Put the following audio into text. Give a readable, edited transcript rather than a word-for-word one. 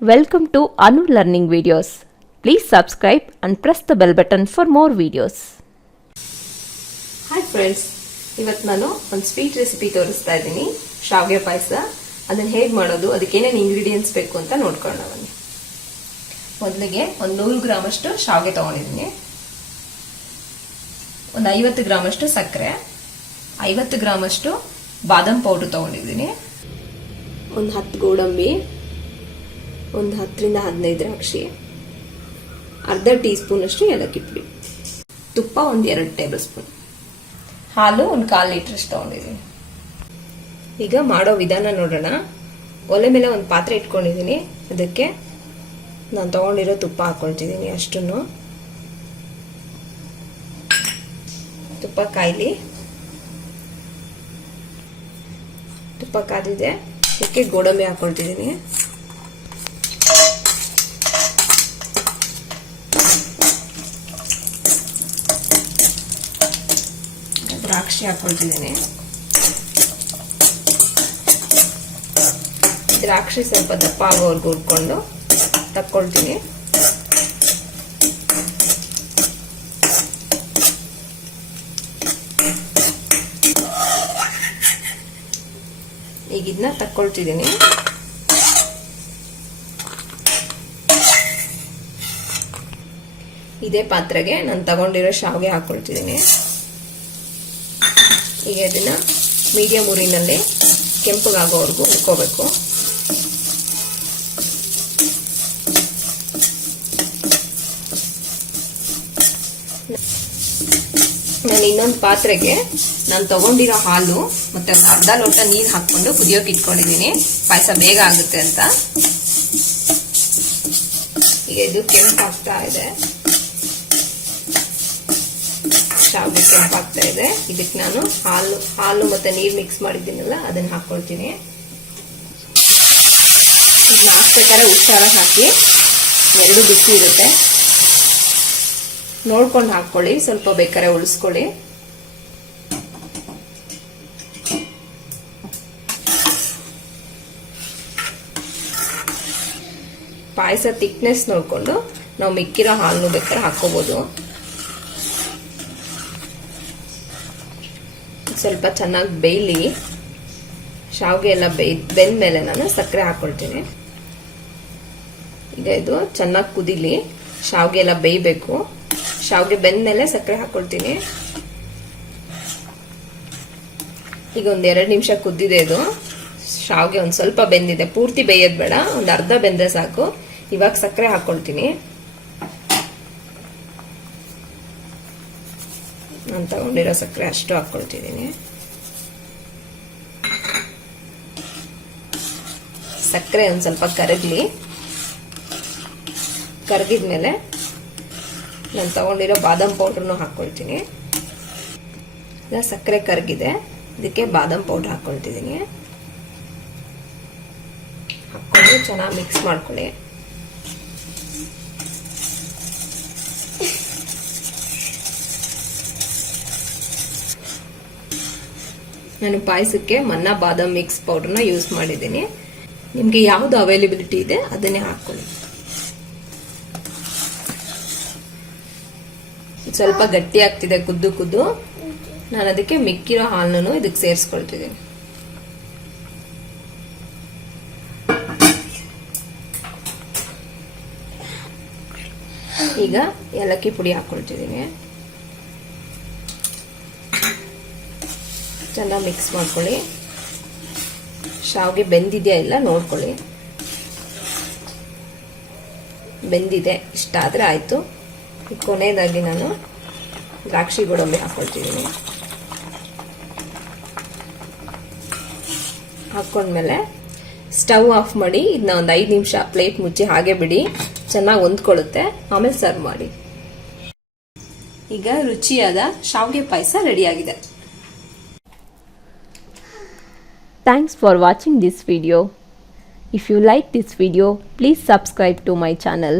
Welcome to Anu Learning Videos. Please subscribe and press the bell button for more videos. Hi friends, ಇವತ್ತು ನಾನು ಒಂದು sweet recipe ತೋರಿಸ್ತಾ ಇದ್ದೀನಿ, ಶಾವಿಗೆ ಪಾಯಸ. ಅದನ್ನ ಹೇಗೆ ಮಾಡೋದು, ಅದಕ್ಕೆ ಏನೇನು ಇಂಗ್ರೀಡಿಯೆಂಟ್ಸ್ ಬೇಕು ಅಂತ ನೋಡ್ಕೊಳ್ಳೋಣ ಬನ್ನಿ. ಮೊದಲಿಗೆ ಒಂದು 100 ಗ್ರಾಮ್ ಅಷ್ಟು ಶಾವಿಗೆ ತಗೊಂಡಿದ್ದೀನಿ, ಒಂದು 50 ಗ್ರಾಮ್ ಅಷ್ಟು ಸಕ್ಕರೆ, 50 ಗ್ರಾಮ್ ಅಷ್ಟು ಬಾದಾಮ್ ಪೌಡರ್ ತಗೊಂಡಿದ್ದೀನಿ, ಒಂದು 10 ಗೋಡಂಬಿ, ಒಂದು 10 ರಿಂದ 15 ದ್ರಾಕ್ಷಿ, ಅರ್ಧ ಟೀ ಸ್ಪೂನ್ ಅಷ್ಟು ಏಲಕ್ಕಿ ಪುಡಿ, ತುಪ್ಪ ಒಂದು 2 ಟೇಬಲ್ ಸ್ಪೂನ್, ಹಾಲು ಒಂದು 1/4 ಲೀಟರ್ ಅಷ್ಟು ತಗೊಂಡಿದ್ದೀನಿ. ಈಗ ಮಾಡೋ ವಿಧಾನ ನೋಡೋಣ. ಒಲೆ ಮೇಲೆ ಒಂದು ಪಾತ್ರೆ ಇಟ್ಕೊಂಡಿದ್ದೀನಿ, ಅದಕ್ಕೆ ನಾನು ತಗೊಂಡಿರೋ ತುಪ್ಪ ಹಾಕೊಳ್ತಿದ್ದೀನಿ. ಅಷ್ಟನ್ನು ತುಪ್ಪ ಕಾಯ್ಲಿ. ತುಪ್ಪ ಕಾದಿದೆ, ಅದಕ್ಕೆ ಗೋಡಂಬಿ ಹಾಕೊಳ್ತಿದ್ದೀನಿ, ದ್ರಾಕ್ಷಿ ಹಾಕೊಳ್ತಿದ್ದೀನಿ. ದ್ರಾಕ್ಷಿ ಸ್ವಲ್ಪ ದಪ್ಪ ಆಗೋವರೆಗೂ ಹುರ್ಕೊಂಡು ತಕ್ಕೊಳ್ತೀನಿ. ಈಗ ಇದನ್ನ ತಕ್ಕೊಳ್ತಿದ್ದೀನಿ. ಇದೇ ಪಾತ್ರೆಗೆ ನಾನು ತಗೊಂಡಿರೋ ಶಾವಿಗೆ ಹಾಕೊಳ್ತಿದ್ದೀನಿ. ಈಗ ಇದನ್ನ ಮೀಡಿಯಂ ಉರಿನಲ್ಲಿ ಕೆಂಪಗಾಗೋವರೆಗೂ ಹುರ್ಕೋಬೇಕು. ನಾನು ಇನ್ನೊಂದು ಪಾತ್ರೆಗೆ ನಾನು ತಗೊಂಡಿರೋ ಹಾಲು ಮತ್ತೆ ಒಂದು ಅರ್ಧ ಲೋಟ ನೀರು ಹಾಕೊಂಡು ಕುದಿಯೋಕೆ ಇಟ್ಕೊಂಡಿದ್ದೀನಿ, ಪಾಯಸ ಬೇಗ ಆಗುತ್ತೆ ಅಂತ. ಈಗ ಇದು ಕೆಂಪಾಗ್ತಾ ಇದೆ, ಶಾವಿಗೆ ಕೆಂಪಾಗ್ತಾ ಇದೆ. ಇದಕ್ಕೆ ನಾನು ಹಾಲು ಮತ್ತೆ ನೀರು ಮಿಕ್ಸ್ ಮಾಡಿದ್ದೀನಲ್ಲ ಅದನ್ನ ಹಾಕೊಳ್ತೀನಿ. ಇದನ್ನ ಹಾಕ್ಬೇಕಾದ್ರೆ ಹುಷಾರಾಗಿ ಹಾಕಿ, ಎರಡು ಬಿಸಿ ಇರುತ್ತೆ, ನೋಡ್ಕೊಂಡು ಹಾಕೊಳ್ಳಿ, ಸ್ವಲ್ಪ ಬೇಕಾದ್ರೆ ಉಳಿಸ್ಕೊಳ್ಳಿ. ಪಾಯಸ ಥಿಕ್ನೆಸ್ ನೋಡ್ಕೊಂಡು ನಾವು ಮಿಕ್ಕಿರೋ ಹಾಲನ್ನು ಬೇಕಾದ್ರೆ ಹಾಕೋಬಹುದು. ಸ್ವಲ್ಪ ಚೆನ್ನಾಗಿ ಬೇಯಲಿ. ಶಾವಿಗೆ ಎಲ್ಲ ಬೆಂದ್ಮೇಲೆ ನಾನು ಸಕ್ಕರೆ ಹಾಕೊಳ್ತೀನಿ. ಈಗ ಇದು ಚೆನ್ನಾಗಿ ಕುದಿಲಿ, ಶಾವಿಗೆ ಎಲ್ಲ ಬೇಯಬೇಕು. ಶಾವಿಗೆ ಬೆಂದ್ಮೇಲೆ ಸಕ್ಕರೆ ಹಾಕೊಳ್ತೀನಿ. ಈಗ ಒಂದು 2 ನಿಮಿಷ ಕುದ್ದಿದೆ ಇದು. ಶಾವಿಗೆ ಒಂದು ಸ್ವಲ್ಪ ಬೆಂದಿದೆ, ಪೂರ್ತಿ ಬೇಯೋದು ಬೇಡ, ಒಂದು ಅರ್ಧ ಬೆಂದ್ರೆ ಸಾಕು. ಇವಾಗ ಸಕ್ಕರೆ ಹಾಕೊಳ್ತೀನಿ. ನಾನು ತಗೊಂಡಿರೋ ಸಕ್ಕರೆ ಅಷ್ಟು ಹಾಕೊಳ್ತಿದ್ದೀನಿ. ಸಕ್ಕರೆ ಒಂದು ಸ್ವಲ್ಪ ಕರಗಲಿ. ಕರಗಿದ್ಮೇಲೆ ನಾನು ತಗೊಂಡಿರೋ ಬಾದಾಮ್ ಪೌಡ್ರನ್ನು ಹಾಕೊಳ್ತೀನಿ. ಸಕ್ಕರೆ ಕರಗಿದೆ, ಇದಕ್ಕೆ ಬಾದಾಮ್ ಪೌಡರ್ ಹಾಕೊಳ್ತಿದ್ದೀನಿ. ಹಾಕೊಂಡು ಚೆನ್ನಾಗಿ ಮಿಕ್ಸ್ ಮಾಡ್ಕೊಳ್ಳಿ. ನಾನು ಪಾಯಸಕ್ಕೆ ಮನ್ನಾ ಬಾದಾಮ್ ಮಿಕ್ಸ್ ಪೌಡರ್ನ ಯೂಸ್ ಮಾಡಿದ್ದೀನಿ. ನಿಮಗೆ ಯಾವುದು ಅವೈಲೇಬಿಲಿಟಿ ಇದೆ ಅದನ್ನೇ ಹಾಕೊಳ್ಳಿ. ಸ್ವಲ್ಪ ಗಟ್ಟಿ ಆಗ್ತಿದೆ ಕುದ್ದು. ನಾನು ಅದಕ್ಕೆ ಮಿಕ್ಕಿರೋ ಹಾಲನ್ನು ಇದಕ್ಕೆ ಸೇರಿಸ್ಕೊಳ್ತಿದ್ದೀನಿ. ಈಗ ಏಲಕ್ಕಿ ಪುಡಿ ಹಾಕೊಳ್ತಿದ್ದೀನಿ. ಚೆನ್ನಾಗಿ ಮಿಕ್ಸ್ ಮಾಡ್ಕೊಳ್ಳಿ. ಶಾವಿಗೆ ಬೆಂದಿದೆಯಾ ಇಲ್ಲ ನೋಡ್ಕೊಳ್ಳಿ. ಬೆಂದಿದೆ, ಇಷ್ಟ ಆದರೆ ಆಯಿತು. ಕೊನೆಯದಾಗಿ ನಾನು ದ್ರಾಕ್ಷಿ ಗೋಡಂಬಿ ಹಾಕೊಳ್ತಿದ್ದೀನಿ. ಹಾಕೊಂಡ್ಮೇಲೆ ಸ್ಟವ್ ಆಫ್ ಮಾಡಿ ಇದನ್ನ ಒಂದು 5 ನಿಮಿಷ ಪ್ಲೇಟ್ ಮುಚ್ಚಿ ಹಾಗೆ ಬಿಡಿ, ಚೆನ್ನಾಗಿ ಹೊಂದ್ಕೊಳ್ಳುತ್ತೆ. ಆಮೇಲೆ ಸರ್ವ್ ಮಾಡಿ. ಈಗ ರುಚಿಯಾದ ಶಾವಿಗೆ ಪಾಯಸ ರೆಡಿಯಾಗಿದೆ. Thanks for watching this video. If you like this video, please subscribe to my channel.